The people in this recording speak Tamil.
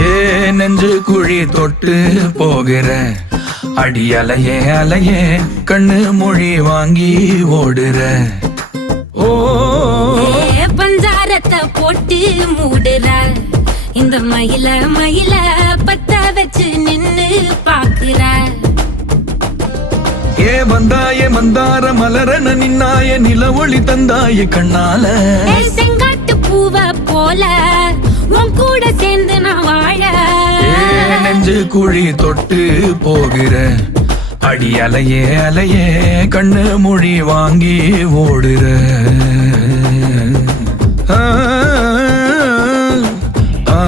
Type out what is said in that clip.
ஏ நெஞ்சு குழி தொட்டு போகிற அடி அலையே அலையே கண்ணு மொழி வாங்கி ஓடுற. ஓ பஞ்சாரத்தை போட்டு மூடுற இந்த மயில மயில பத்த வச்சு நின்னு பாக்குற. ஏ வந்தாய மந்தார மலரன நின்னாய நில ஒளி தந்தாய கண்ணால. செங்காட்டு பூவ போல உன் கூட சேர்ந்து நான் வாழ. நெஞ்சு குழி தொட்டு போகிற அடி அலையே அலையே கண்ணு மொழி வாங்கி ஓடுற. ஆ ஆ